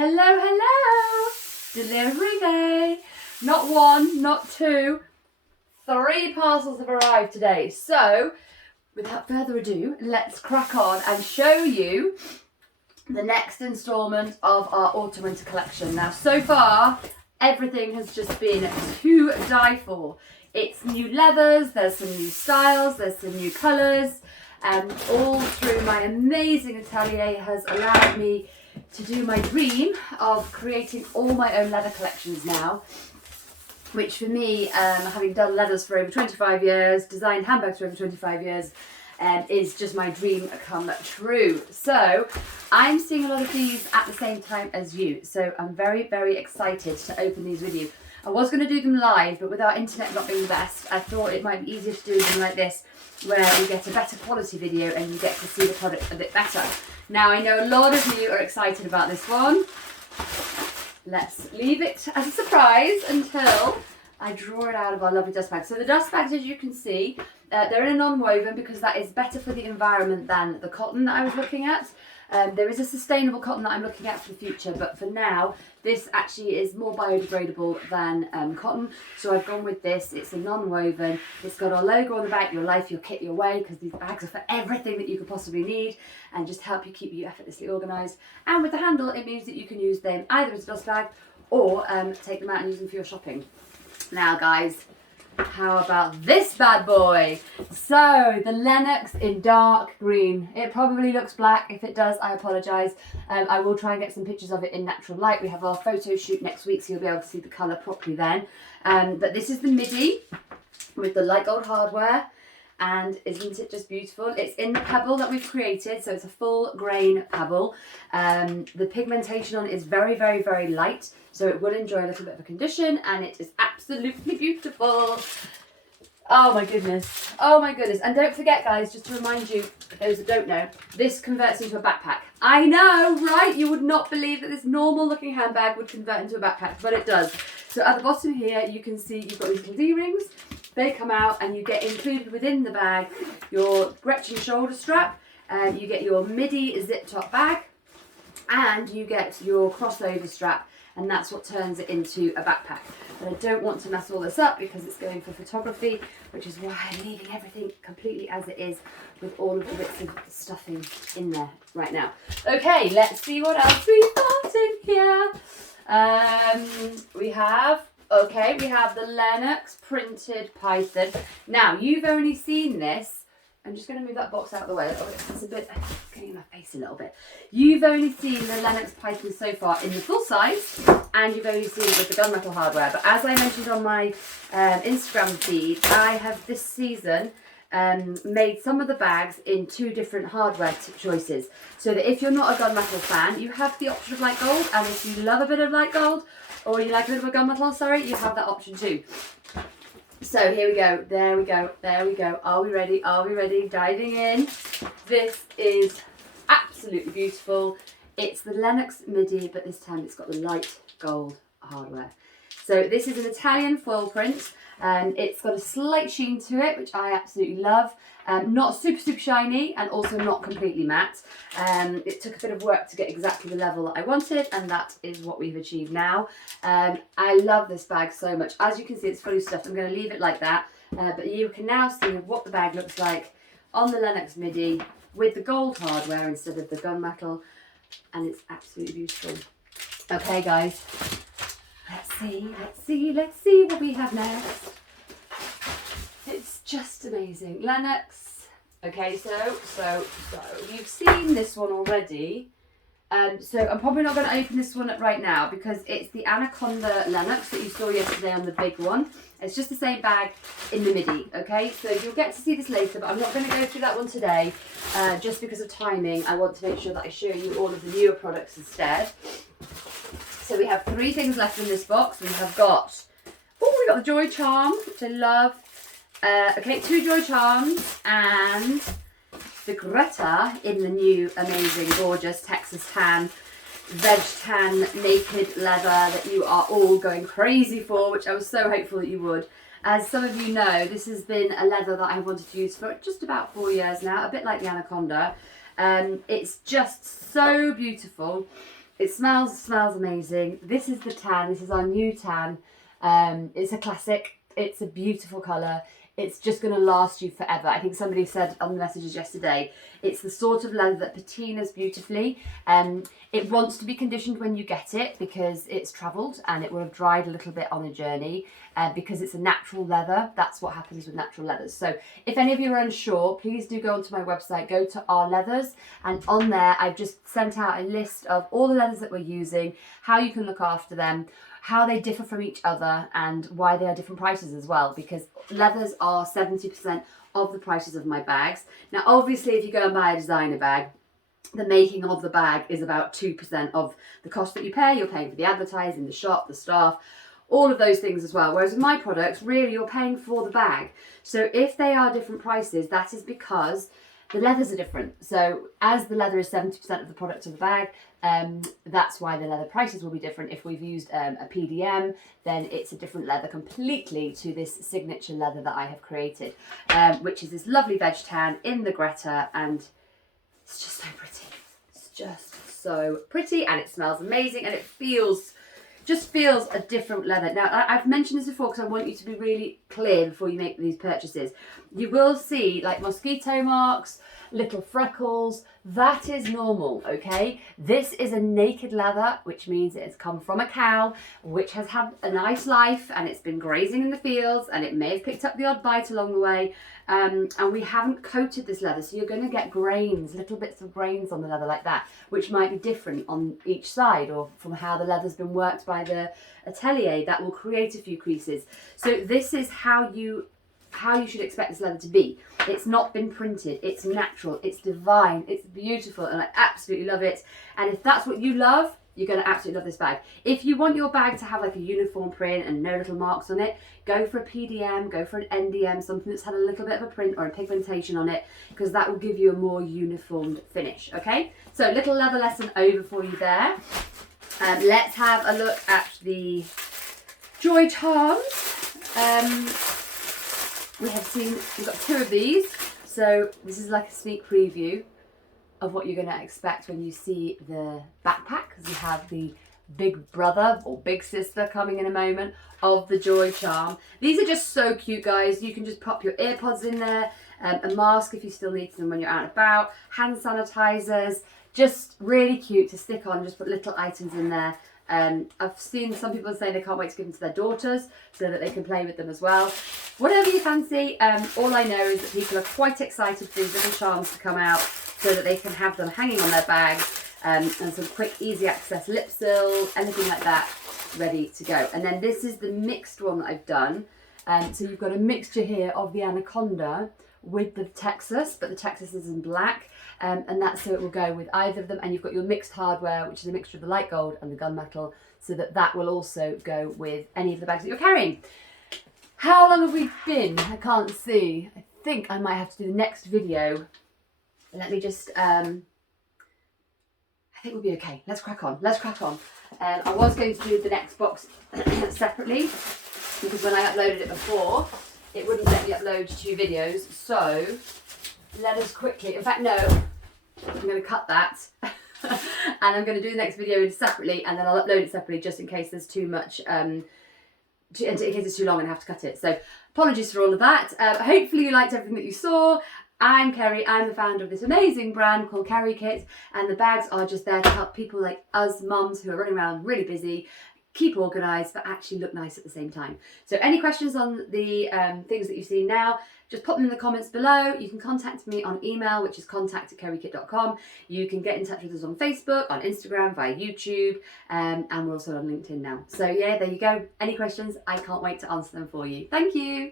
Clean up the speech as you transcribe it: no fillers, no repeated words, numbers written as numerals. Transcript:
Hello, hello! Delivery day! Not one, not two, 3 parcels have arrived today. So, without further ado, let's crack on and show you the next instalment of our autumn winter collection. Now, so far, everything has just been to die for. It's new leathers, there's some new styles, there's some new colours, and all through my amazing atelier has allowed me to do my dream of creating all my own leather collections now, which for me, having done leathers for over 25 years, designed handbags for over 25 years, is just my dream come true. So I'm seeing a lot of these at the same time as you, so I'm very, very excited to open these with you. I was going to do them live, but with our internet not being the best, I thought it might be easier to do them like this, where we get a better quality video and you get to see the product a bit better. Now, I know a lot of you are excited about this one. Let's leave it as a surprise until I draw it out of our lovely dust bags. So the dust bags, as you can see, they're in a non-woven because that is better for the environment than the cotton that I was looking at. There is a sustainable cotton that I'm looking at for the future, but for now, this actually is more biodegradable than cotton. So I've gone with this. It's a non-woven. It's got our logo on the back, your life, your kit, your way, because these bags are for everything that you could possibly need and just help you keep you effortlessly organised. And with the handle, it means that you can use them either as a dust bag or take them out and use them for your shopping. Now, guys, how about this bad boy? So, the Lennox in dark green. It probably looks black. If it does, I apologise. I will try and get some pictures of it in natural light. We have our photo shoot next week, so you'll be able to see the colour properly then. But this is the midi with the light gold hardware. And isn't it just beautiful? It's in the pebble that we've created, so it's a full grain pebble. The pigmentation on it is very, very, very light, so it will enjoy a little bit of a condition, and it is absolutely beautiful. Oh my goodness. Oh my goodness. And don't forget, guys, just to remind you, those that don't know, this converts into a backpack. I know, right? You would not believe that this normal looking handbag would convert into a backpack, but it does. So at the bottom here, you can see you've got these little D-rings. They come out and you get included within the bag your Gretchen shoulder strap, you get your midi zip top bag, and you get your crossover strap, and that's what turns it into a backpack. But I don't want to mess all this up because it's going for photography, which is why I'm leaving everything completely as it is with all of the bits of stuffing in there right now. Okay, let's see what else we've got in here. We have the Lennox printed python. Now, you've only seen this. I'm just going to move that box out of the way a little bit. It's a bit getting in my face a little bit. You've only seen the Lennox python so far in the full size, and you've only seen it with the gunmetal hardware. But as I mentioned on my Instagram feed, I have this season made some of the bags in 2 different hardware choices, so that if you're not a gunmetal fan, you have the option of light gold, and if you love a bit of light gold, or you like a bit of a gunmetal, sorry, you have that option too. So here we go, there we go, there we go. Are we ready? Are we ready? Diving in. This is absolutely beautiful. It's the Lennox midi, but this time it's got the light gold hardware. So this is an Italian foil print. It's got a slight sheen to it, which I absolutely love. Not super, super shiny, and also not completely matte. It took a bit of work to get exactly the level that I wanted, and that is what we've achieved now. I love this bag so much. As you can see, it's fully stuffed. I'm going to leave it like that, but you can now see what the bag looks like on the Lennox midi with the gold hardware instead of the gunmetal, and it's absolutely beautiful. Okay, guys. Let's see what we have next. It's just amazing. Lennox. Okay, so you've seen this one already. So I'm probably not going to open this one up right now because it's the Anaconda Lennox that you saw yesterday on the big one. It's just the same bag in the midi, okay? So you'll get to see this later, but I'm not going to go through that one today just because of timing. I want to make sure that I show you all of the newer products instead. So we have 3 things left in this box. We have got, we got the Joy Charm, which I love. Okay, 2 Joy Charms and the Greta in the new amazing, gorgeous Texas tan, veg tan, naked leather that you are all going crazy for, which I was so hopeful that you would. As some of you know, this has been a leather that I've wanted to use for just about 4 years now, a bit like the Anaconda. It's just so beautiful. It smells amazing. This is the tan. This is our new tan. It's a classic. It's a beautiful colour. It's just going to last you forever. I think somebody said on the messages yesterday, it's the sort of leather that patinas beautifully. It wants to be conditioned when you get it because it's travelled and it will have dried a little bit on a journey. Because it's a natural leather, that's what happens with natural leathers. So if any of you are unsure, please do go onto my website, go to Our Leathers, and on there I've just sent out a list of all the leathers that we're using, how you can look after them, how they differ from each other, and why they are different prices as well, because leathers are 70% of the prices of my bags. Now obviously if you go and buy a designer bag, the making of the bag is about 2% of the cost that you pay. You're paying for the advertising, the shop, the staff, all of those things as well. Whereas with my products, really you're paying for the bag. So if they are different prices, that is because the leathers are different. So as the leather is 70% of the product of the bag, that's why the leather prices will be different. If we've used a PDM, then it's a different leather completely to this signature leather that I have created, which is this lovely veg tan in the Greta, and it's just so pretty. It's just so pretty, and it smells amazing, and it just feels a different leather. Now, I've mentioned this before because I want you to be really clear before you make these purchases. You will see like mosquito marks, little freckles. That is normal, okay? This is a naked leather, which means it has come from a cow, which has had a nice life, and it's been grazing in the fields, and it may have picked up the odd bite along the way. And we haven't coated this leather, so you're going to get grains, little bits of grains on the leather like that, which might be different on each side, or from how the leather's been worked by the atelier. That will create a few creases. So this is how you should expect this leather to be. It's not been printed, it's natural, it's divine, it's beautiful, and I absolutely love it. And if that's what you love, you're going to absolutely love this bag. If you want your bag to have like a uniform print and no little marks on it, go for a PDM, go for an NDM, something that's had a little bit of a print or a pigmentation on it, because that will give you a more uniformed finish, okay? So little leather lesson over for you there. Let's have a look at the Joy Charms. We've got 2 of these, so this is like a sneak preview of what you're going to expect when you see the backpack, because we have the big brother or big sister coming in a moment of the Joy Charm. These are just so cute, guys. You can just pop your earpods in there, a mask if you still need them when you're out and about, hand sanitizers, just really cute to stick on. Just put little items in there. I've seen some people say they can't wait to give them to their daughters so that they can play with them as well. Whatever you fancy, all I know is that people are quite excited for these little charms to come out so that they can have them hanging on their bags, and some quick easy access lip seal, anything like that, ready to go. And then this is the mixed one that I've done. So you've got a mixture here of the Anaconda with the Texas, but the Texas is in black, and that's so it will go with either of them. And you've got your mixed hardware, which is a mixture of the light gold and the gunmetal, so that will also go with any of the bags that you're carrying. How long have we been? I can't see. I think I might have to do the next video. Let me just, I think we'll be okay. Let's crack on. I was going to do the next box separately, because when I uploaded it before, it wouldn't let me upload 2 videos. So let us quickly, in fact, no, I'm going to cut that and I'm going to do the next video separately, and then I'll upload it separately just in case there's too much, in case it's too long and I have to cut it. So apologies for all of that. Hopefully you liked everything that you saw. I'm Keri, I'm the founder of this amazing brand called Keri Kit, and the bags are just there to help people like us mums who are running around really busy, keep organised, but actually look nice at the same time. So any questions on the things that you've seen now, just pop them in the comments below. You can contact me on email, which is contact@kerikit.com. You can get in touch with us on Facebook, on Instagram, via YouTube, and we're also on LinkedIn now. So yeah, there you go. Any questions? I can't wait to answer them for you. Thank you.